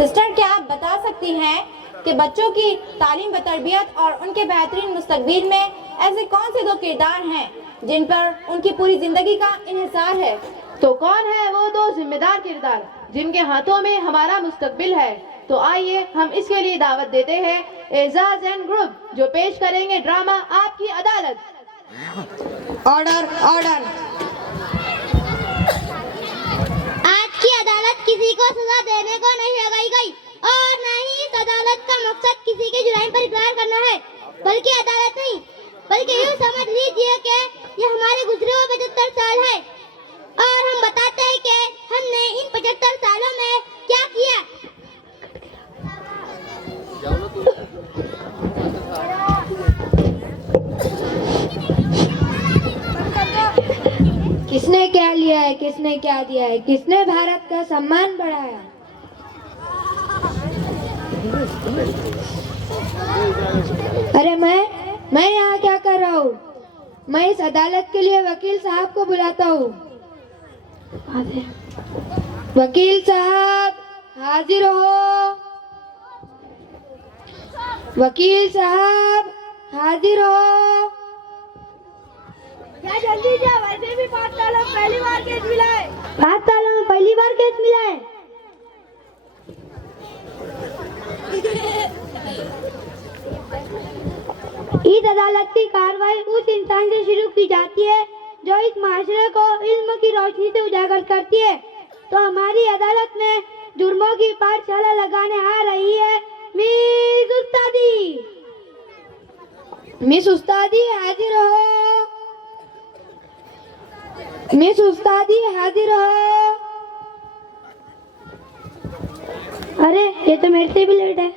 Sister, क्या आप बता सकती हैं कि बच्चों की तालीम व तरबियत और उनके बेहतरीन मुस्तकबिल में ऐसे कौन से दो किरदार हैं जिन पर उनकी पूरी जिंदगी का इन्हिसार है? तो कौन है वो दो जिम्मेदार किरदार जिनके हाथों में हमारा मुस्तकबिल है? तो आइए हम इसके लिए दावत देते हैं एजाज एंड ग्रुप, जो पेश करेंगे ड्रामा आपकी अदालत। Order order. आज की अदालत किसी को सजा देने को नहीं लगाई गई और न ही इस अदालत का मकसद किसी के जुर्म पर इकरार करना है, बल्कि अदालत नहीं बल्कि यूँ समझ लीजिए कि ये हमारे गुजरे हुए 75 साल है और हम बताते हैं कि हमने इन 75 सालों में क्या किया। किसने क्या लिया है, किसने क्या दिया है, किसने भारत का सम्मान बढ़ाया? अरे मैं यहाँ क्या कर रहा हूँ? मैं इस अदालत के लिए वकील साहब को बुलाता हूँ। वकील साहब हाजिर हो। वकील साहब हाजिर हो। क्या जल्दी जा, वैसे भी 5 सालों में पहली बार केस मिला है। 5 सालों में पहली बार केस मिला है। इस अदालत की कार्रवाई उस इंसान से शुरू की जाती है जो इस माशरे को इल्म की रोशनी से उजागर करती है। तो हमारी अदालत में जुर्मों की पाठशाला लगाने आ रही है मिस उस्तादी। मिस उस्तादी हाजिर हो। मिस उस्तादी हाजिर हो। अरे ये तो मेरे से भी लेट है।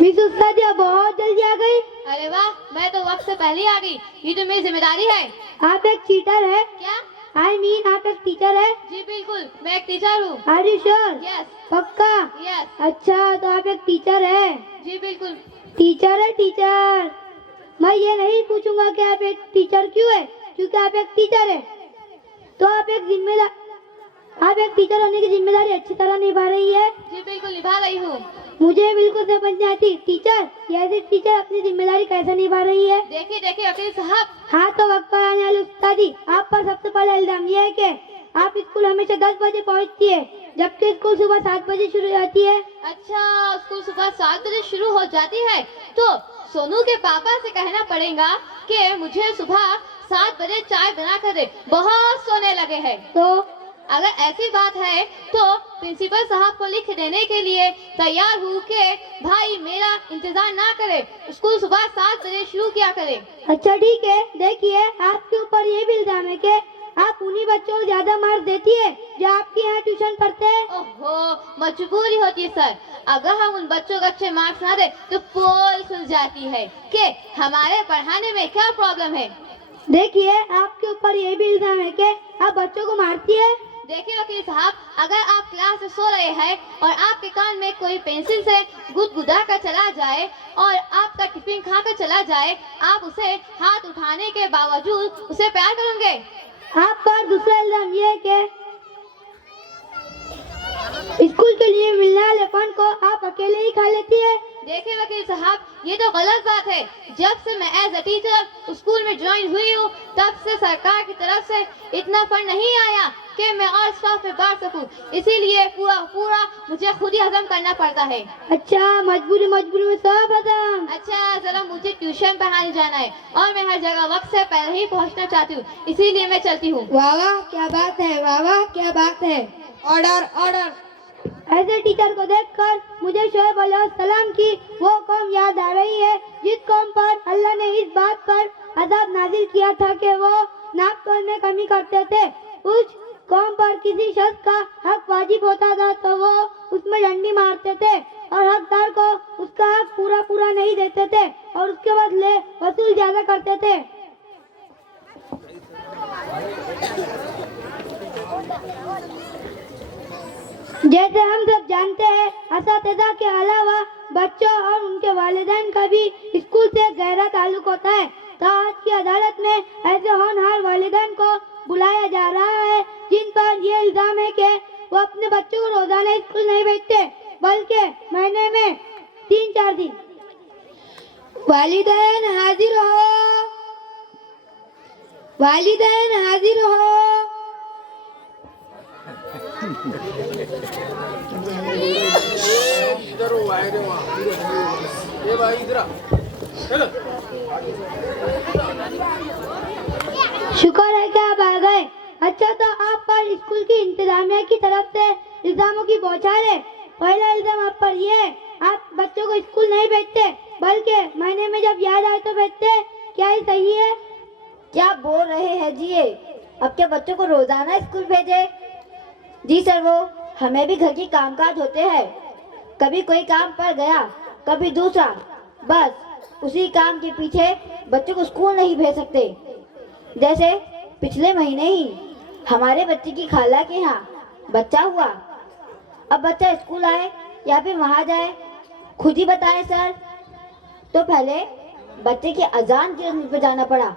मिस उस्तादी अब बहुत जल्दी आ गई। अरे वाह, मैं तो वक्त से पहले ही आ गई। ये तो मेरी जिम्मेदारी है। आप एक चीटर है? क्या? आई मीन आप एक टीचर है? जी बिल्कुल, मैं एक टीचर हूँ। Are you sure? यस पक्का? यस। अच्छा, तो आप एक टीचर है? जी बिल्कुल। टीचर है टीचर। मैं ये नहीं पूछूंगा कि आप एक टीचर क्यों है, क्योंकि आप एक टीचर है। तो आप एक टीचर होने की जिम्मेदारी अच्छी तरह निभा रही है? जी बिल्कुल निभा रही हूँ। मुझे बिल्कुल समझ नहीं आती टीचर, ये टीचर अपनी जिम्मेदारी कैसे निभा रही है? देखिए देखिए वकील साहब। हाँ, तो वक्त पर आने वाली उस्तादी, आप पर सबसे पहले इल्जाम ये है कि आप स्कूल हमेशा 10 बजे पहुँचती है, जबकि स्कूल सुबह 7 बजे शुरू होती है। अच्छा, स्कूल सुबह 7 बजे शुरू हो जाती है, तो सोनू के पापा से कहना पड़ेगा कि मुझे सुबह 7 बजे चाय बना कर दे, बहुत सोने लगे हैं। तो अगर ऐसी बात है तो प्रिंसिपल साहब को लिख देने के लिए तैयार हूँ कि भाई मेरा इंतजार ना करे, स्कूल सुबह 7 बजे शुरू किया करे। अच्छा ठीक है, देखिए आपके ऊपर ये भी इल्जाम है कि आप उन्हीं बच्चों को ज्यादा मार्क्स देती है जो आपके यहाँ ट्यूशन पढ़ते हैं। ओहो, मजबूरी होती है सर। अगर हम उन बच्चों को अच्छे मार्क्स ना दे तो पोल खुल जाती है कि हमारे पढ़ाने में क्या प्रॉब्लम है। देखिए आपके ऊपर ये भी इल्जाम है कि आप बच्चों को मारती है। देखिए वकील साहब, अगर आप क्लास में सो रहे हैं और आपके कान में कोई पेंसिल से गुदगुदा कर चला जाए और आपका टिफिन खा कर चला जाए, आप उसे हाथ उठाने के बावजूद उसे प्यार करेंगे? आप पर दूसरा इल्जाम ये है कि स्कूल के लिए मिलने वाले फंड को आप अकेले ही खा लेती है। देखिए वकील साहब, ये तो गलत बात है। जब से मैं एज अ टीचर स्कूल में ज्वाइन हुई हूँ, तब से सरकार की तरफ से इतना फंड नहीं आया कि मैं और स्टाफ में बांट सकूं। इसीलिए पूरा मुझे खुद ही हजम करना पड़ता है। अच्छा, मजबूरी में सब हजम। अच्छा, जरा मुझे ट्यूशन पढ़ाने जाना है और मैं हर जगह वक्त से पहले ही पहुंचना चाहती हूँ, इसीलिए मैं चलती हूँ। वाह वाह क्या बात है, वाह वाह क्या बात है। Order order. ऐसे टीचर को देखकर मुझे शोएब अलैहिस्सलाम की वो कौम याद आ रही है जिस कौम पर अल्लाह ने इस बात पर अज़ाब नाजिल किया था कि वो नापतोल में कमी करते थे। उस कौम पर किसी शख्स का हक वाजिब होता था तो वो उसमें डंडी मारते थे और हकदार को उसका हक पूरा नहीं देते थे और उसके बदले वसूल ज्यादा करते थे। जैसे हम सब जानते हैं, असातिज़ा के अलावा बच्चों और उनके वालिदैन का भी स्कूल से गहरा ताल्लुक होता है। तो आज की अदालत में ऐसे होनहार वालिदैन को बुलाया जा रहा है जिन पर ये इल्जाम है कि वो अपने बच्चों को रोजाना स्कूल नहीं भेजते बल्कि महीने में 3-4 दिन। वालिदैन हाजिर हो, वालिदैन हाजिर हो। इधर वो आए रे वहाँ ये भाई इधर आ चलो। शुक्र है कि आप आ गए। अच्छा, तो आप पर स्कूल की इंतजामिया की तरफ से इल्जामों की बौछार है। पहला इल्जाम आप पर ये है, आप बच्चों को स्कूल नहीं भेजते बल्कि महीने में जब याद आए तो भेजते। क्या ये सही है? क्या बोल रहे हैं जी ये? अब क्या बच्चों को रोजाना स्कूल भेजे? जी सर, वो हमें भी घर की कामकाज होते हैं। कभी कोई काम पड़ गया, कभी दूसरा, बस उसी काम के पीछे बच्चों को स्कूल नहीं भेज सकते। जैसे पिछले महीने ही हमारे बच्चे की खाला के यहाँ बच्चा हुआ। अब बच्चा स्कूल आए या फिर वहाँ जाए, खुद ही बताएं सर। तो पहले बच्चे की अजान की रस्म पर जाना पड़ा,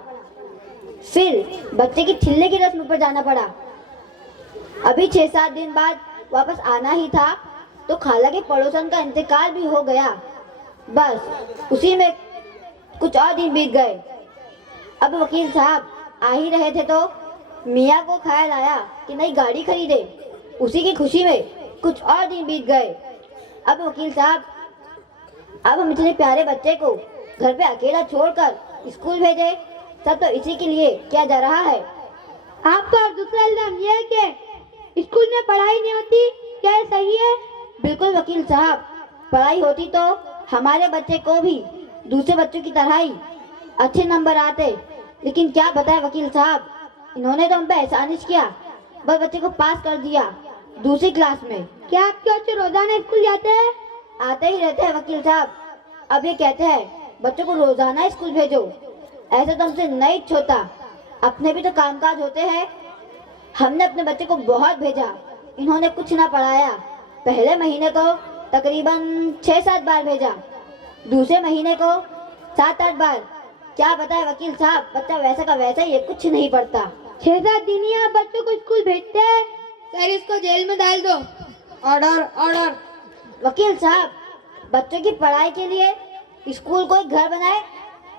फिर बच्चे की ठिल्ले की रस्म पर जाना पड़ा। अभी 6-7 दिन बाद वापस आना ही था तो खाला के पड़ोसन का इंतकाल भी हो गया। बस उसी में कुछ और दिन बीत गए। अब वकील साहब आ ही रहे थे तो मियाँ को ख्याल आया कि नई गाड़ी खरीदे। उसी की खुशी में कुछ और दिन बीत गए। अब वकील साहब, अब हम इतने प्यारे बच्चे को घर पे अकेला छोड़कर स्कूल भेजे, सब तो इसी के लिए किया जा रहा है। आप पर दूसरा इल्जाम ये है कि स्कूल में पढ़ाई नहीं होती। क्या ये सही है? बिल्कुल वकील साहब, पढ़ाई होती तो हमारे बच्चे को भी दूसरे बच्चों की तरह ही अच्छे नंबर आते। लेकिन क्या बताए वकील साहब, इन्होंने तो हम पे एहसानिश किया, बस बच्चे को पास कर दिया दूसरी क्लास में। क्या आपके बच्चे रोजाना स्कूल जाते हैं? आते ही रहते हैं वकील साहब। अब ये कहते हैं बच्चों को रोजाना स्कूल भेजो। ऐसे तो हमसे नहीं होता, अपने भी तो कामकाज होते हैं। हमने अपने बच्चे को बहुत भेजा, इन्होंने कुछ ना पढ़ाया। पहले महीने को तकरीबन 6-7 बार भेजा, दूसरे महीने को 7-8 बार। क्या बताए वकील साहब, बच्चा वैसा का वैसा ही है, कुछ नहीं पढ़ता। 6-7 दिन ही आप बच्चों को स्कूल भेजते हैं। सर, इसको जेल में डाल दो। Order order. वकील साहब, बच्चों की पढ़ाई के लिए स्कूल कोई घर बनाए,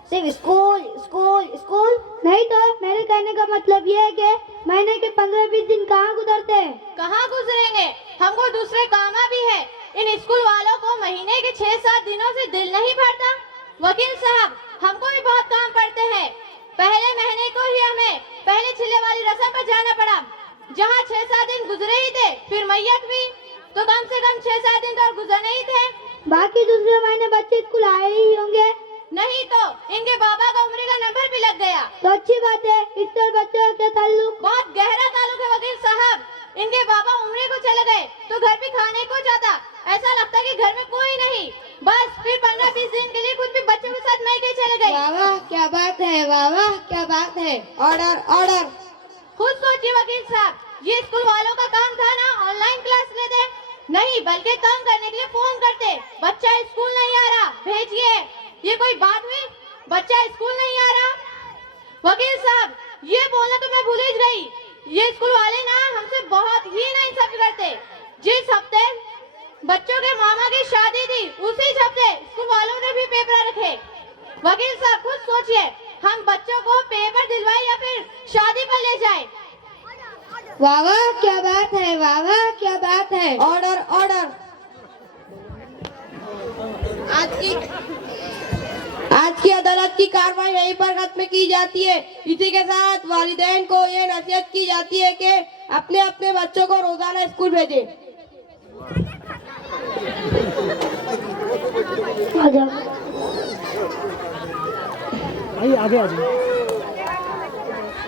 सिर्फ स्कूल स्कूल स्कूल नहीं तो मेरे कहने का मतलब ये है कि महीने के 15-20 दिन कहाँ गुजरते हैं? कहाँ गुजरेंगे, हमको दूसरे काम भी है। इन स्कूल वालों को महीने के 6-7 दिनों से दिल नहीं भरता। वकील साहब, हमको भी बहुत काम पड़ते हैं। पहले महीने को ही हमें पहले छिले वाली रस्म पर जाना पड़ा, जहाँ 6-7 दिन गुजरे ही थे। फिर मैयत भी, तो कम से कम 6-7 दिन तो और गुजरने ही थे। बाकी दूसरे महीने बच्चे स्कूल आए ही होंगे। नहीं तो इनके बाबा का उम्र का नंबर भी लग गया। तो अच्छी बात है। इससे बच्चों के ताल्लुक बहुत गहरा ताल्लुक है वकील साहब। इनके बाबा उम्र को चले गए तो घर पे खाने को जाता, ऐसा लगता कि घर में कोई नहीं। बस फिर 15-20 दिन के लिए खुद भी बच्चों के साथ मैं कहीं चले गई। वाह वाह क्या बात है, वाह वाह क्या बात है। Order order. खुद सोचिए वकील साहब, ये स्कूल वालों का काम था ना ऑनलाइन क्लास लेते, नहीं बल्कि तंग करने के लिए फोन करते, बच्चा स्कूल नहीं आ रहा भेजिए। ये कोई बात हुई, बच्चा स्कूल नहीं आ रहा। वकील साहब, ये बोलना तो मैं भूल ही गई, ये स्कूल वाले ना हमसे बहुत ही नाइंसाफी करते। जिस हफ्ते बच्चों के मामा की शादी थी, उसी हफ्ते स्कूल वालों ने भी पेपर रखे। वकील साहब खुद सोचिए, हम बच्चों को पेपर दिलवाए या फिर शादी पर ले जाए। वाह वाह क्या बात है, वाह वाह क्या बात है। Order order. आज की अदालत की कार्रवाई यहीं पर खत्म की जाती है। इसी के साथ वालिदैन को ये नसीहत की जाती है कि अपने अपने बच्चों को रोजाना स्कूल भेजें।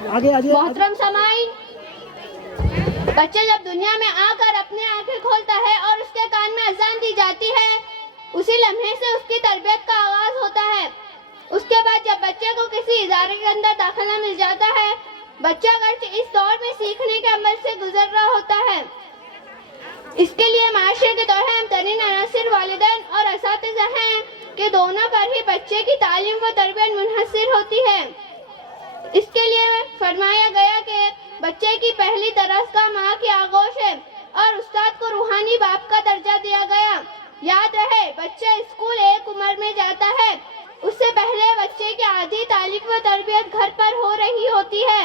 आगे आगे मोहतरम समाई, बच्चा जब दुनिया में आकर अपने आंखें खोलता है और उसके कान में अजान दी जाती है, उसी लम्हे से उसकी तरबियत का आगाज होता है। उसके बाद जब बच्चे को किसी इदारे के अंदर दाखिला मिल जाता है, बच्चा अगर इस दौर में सीखने के अमल से गुजर रहा होता है। इसके लिए माशरे के दौर हम तरीन अनासिर वालिदैन और असातिज़ा हैं कि दोनों पर ही बच्चे की तालीम व तरबियत मुनहसर होती है। इसके लिए फरमाया गया कि बच्चे की पहली तरस का माँ की आगोश है और उस्ताद को रूहानी बाप का दर्जा दिया गया। याद रहे, बच्चा स्कूल एक उम्र में जाता है, उससे पहले बच्चे की आधी तालीम व तरबियत घर पर हो रही होती है।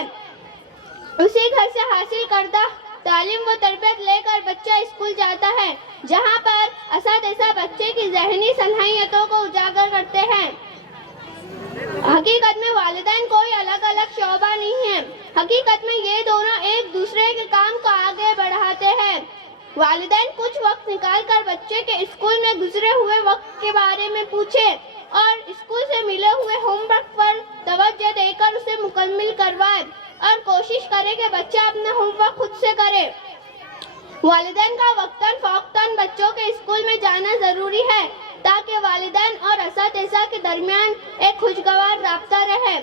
उसी घर से हासिल करदा तालीम व तरबियत लेकर बच्चा स्कूल जाता है, जहाँ पर असातिज़ा बच्चे की ज़हनी सलाहियतों को उजागर करते हैं। हकीकत में वालिदैन कोई अलग अलग शोबा नहीं है, हकीकत में ये दोनों एक दूसरे के काम को आगे बढ़ाते हैं। वालिदैन कुछ वक्त निकाल कर बच्चे के स्कूल में गुजरे हुए वक्त के बारे में पूछे और स्कूल से मिले हुए होमवर्क पर तवज्जो देकर उसे मुकम्मल करवाए और कोशिश करे कि बच्चा अपना होमवर्क खुद से करे। वालिदैन का वक्तन फ़ौक्तन बच्चों के स्कूल में जाना जरूरी है ताकि वालिदैन और असातिज़ा के दरमियान एक खुशगवार राब्ता रहे।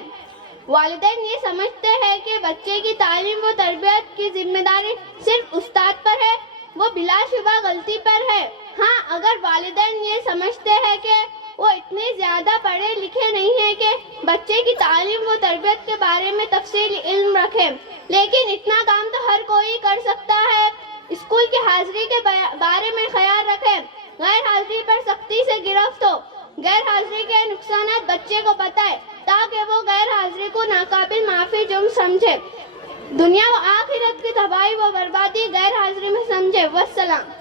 वालिदैन ये समझते हैं कि बच्चे की तालीम व तरबियत की जिम्मेदारी सिर्फ उस्ताद पर है, वो बिलाशुबा गलती पर है। हाँ, अगर वालिदैन ये समझते हैं कि वो इतने ज़्यादा पढ़े लिखे नहीं हैं कि बच्चे की तालीम व तरबियत के बारे में तफसीली इल्म रखें, लेकिन इतना काम तो हर कोई कर सकता है। स्कूल की हाजिरी के बारे में ख्याल रखें, गैर हाजिरी पर सख्ती से गिरफ्त हो, गैर हाजिरी के नुकसानात बच्चे को बताए ताकि वो गैर हाजिरी को नाकाबिल माफी जुर्म समझे। दुनिया व आखिरत की तबाही व बर्बादी गैर हाजिरी में समझे। वस्सलाम।